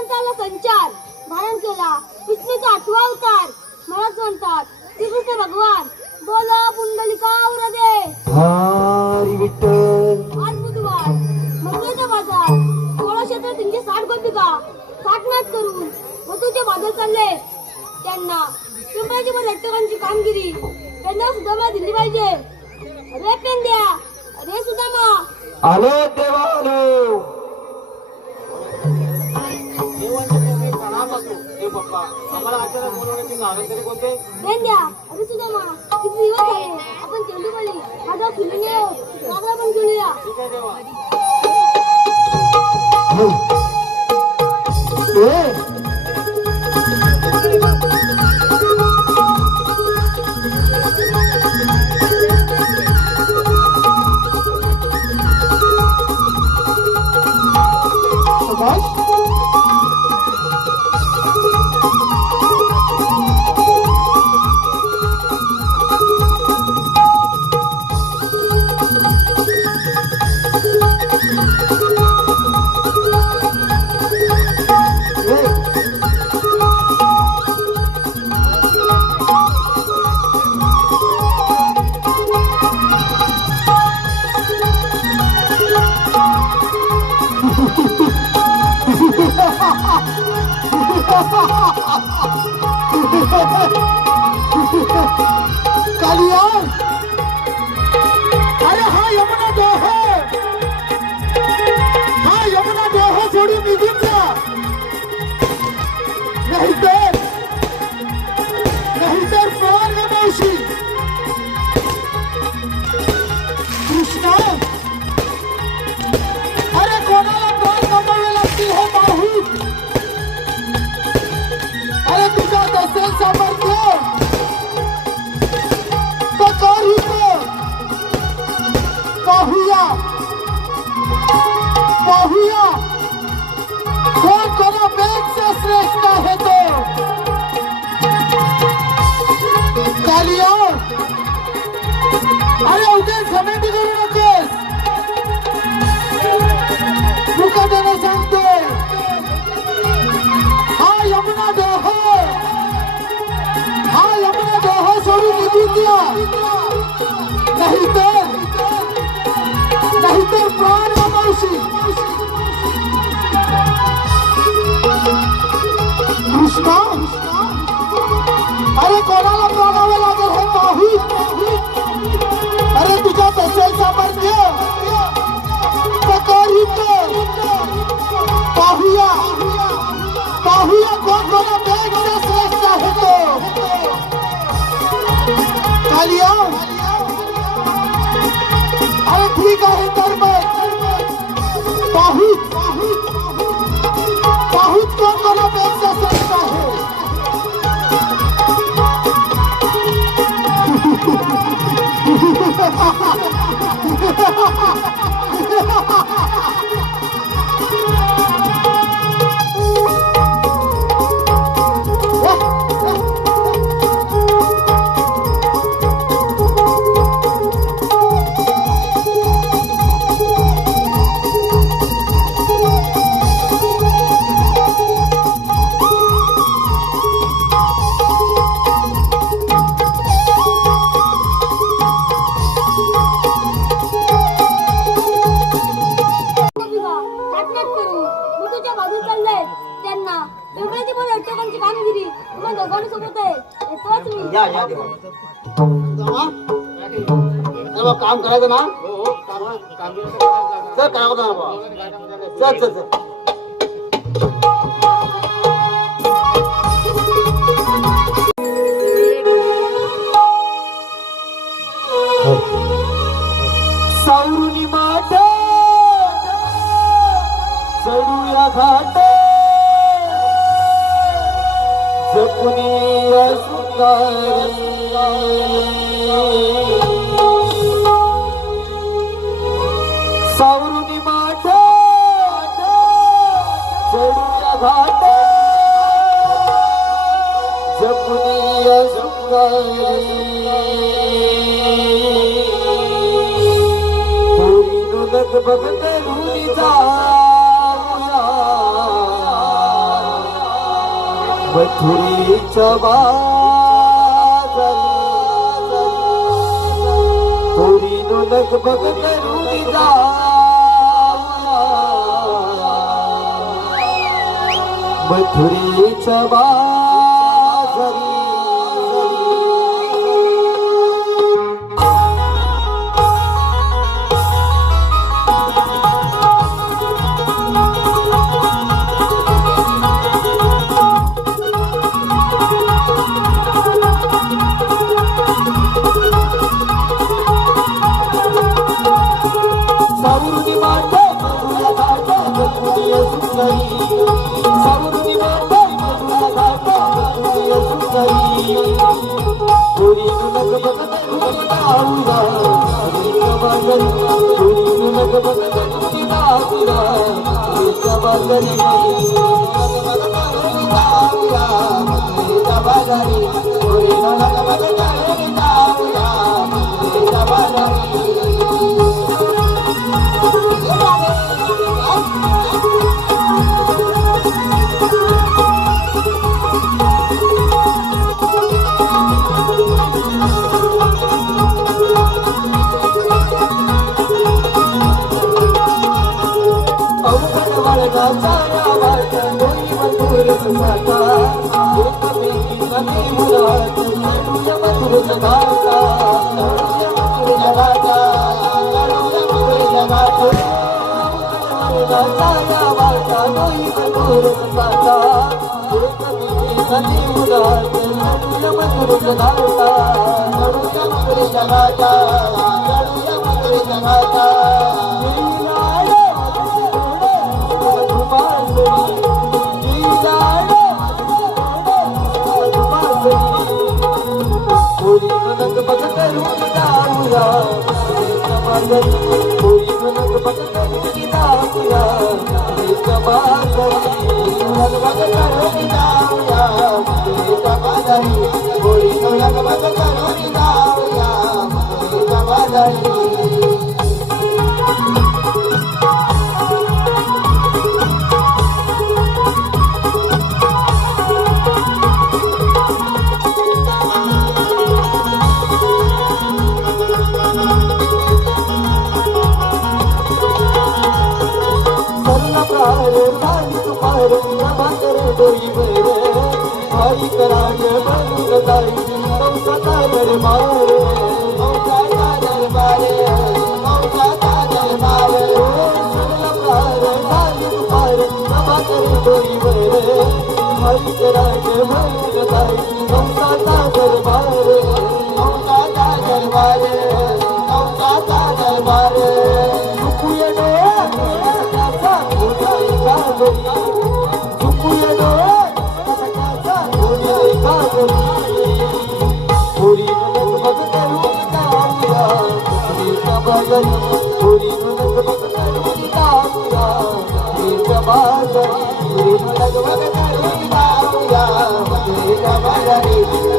भगवंताला संचार धारण केला विष्णूचा 8वा अवतार महाराज म्हणतात श्रीकृष्ण भगवान बोला पुंडलिका वरदे हरी विठ्ठल. आज बुधवार मंगळाचा बाजार 1660 गोपिका 60 नाच करून वधूचे बाजार चालले. त्यांना पिंपळाची पर्यटकांची कामगिरी त्यांना सुदामा दिली पाहिजे. अरे पेंद्या अरे सुदामा आलो देवा आलो. पेंद्या अरे सुदामा किती दिवस झाले आपण चेंडूबळी माझा फिरून येऊ साजरा पण घेऊया. कालिया अरे हा यमुना दोह सोडून निघून जा. नाहीतर प्राण गमावशी. कृष्णा अरे कोणाला प्राण गमावे लागतील हे पाहू. अरे तुझ्यात असेल सामर्थ्य पाहूया कोण कोणापेक्षा श्रेष्ठ आहे तो. कालिया अरे उद्याच घमेंडी करू नकोस. मुकाट्याने सांगतोय हा यमुना दोह सोडून निघून द्या. नाहीतर प्राण गमावशी. कृष्णा अरे कोणाला प्राणावे लागेल हे पाहू. अरे तुझ्यात असेल सामर्थ्य पाहूया कोण कोणापेक्षा श्रेष्ठ आहे तो. कालिया अरे ठीक आहे तर मग पाहूच कोण कोणापेक्षा श्रेष्ठ आहे. काम करायचं ना. चल करावं ना. चल सावरुनी माठ चढूया घाट जपुनी सावरुनी माठ चढूया घाट जपुनी बघ करून जाऊया मथुरेच्या बाजारी पोरीनो लगबग करून जा मथुरेच्या बाजारी सावरुनी माटे मधुरा घाटे मधुरिय सुंदरी सावरुनी माटे मधुरा घाटे मधुरिय सुंदरी पोरीनो लगबग करून जाऊया मथुरेच्या बाजारी पोरीनो लगबग करून जाऊया मथुरेच्या बाजारी पोरीनो लगबग करून जाऊया मथुरेच्या बाजारी अवघड वळणाचा या वाटा दोन्ही मधुरच साठा एकमेकी नदी मुलात चढूया मधुरच घाटा चढूया मधुरच घाटा चढूया मधुरच घाटा वळणाचा या वाटा दोन्ही मधुरच साठा एकमेकी नदी मुलात चढूया मधुरच घाटा चढूया मधुरच घाटा चढूया मधुरच घाटा पोरीनो लगबग करून जाऊया मथुरेच्या बाजारी पोरीनो लगबग करून जाऊया मथुरेच्या बाजारी लगबग करून जाऊया मथुरेच्या बाजारी पोरीनो लगबग करून जाऊया मथुरेच्या बाजारी भाई कराज बनून जाई नौसाचा दरबार नौसाचा दरबार नौसाचा दरबार सल्लागार झाली दुपार सभा करे डोईवर भाई कराज बनून जाई नौसाचा दरबार नौसाचा दरबार नौसाचा दरबार झुकुया डोळा त्याचा मोठा गाजरी झुकुया डोळा पोरीनो लगबग करून जाऊया मथुरेच्या बाजारी पोरीनो लगबग करून जाऊया मथुरेच्या बाजारी पोरीनो लगबग करून जाऊया मथुरेच्या बाजारी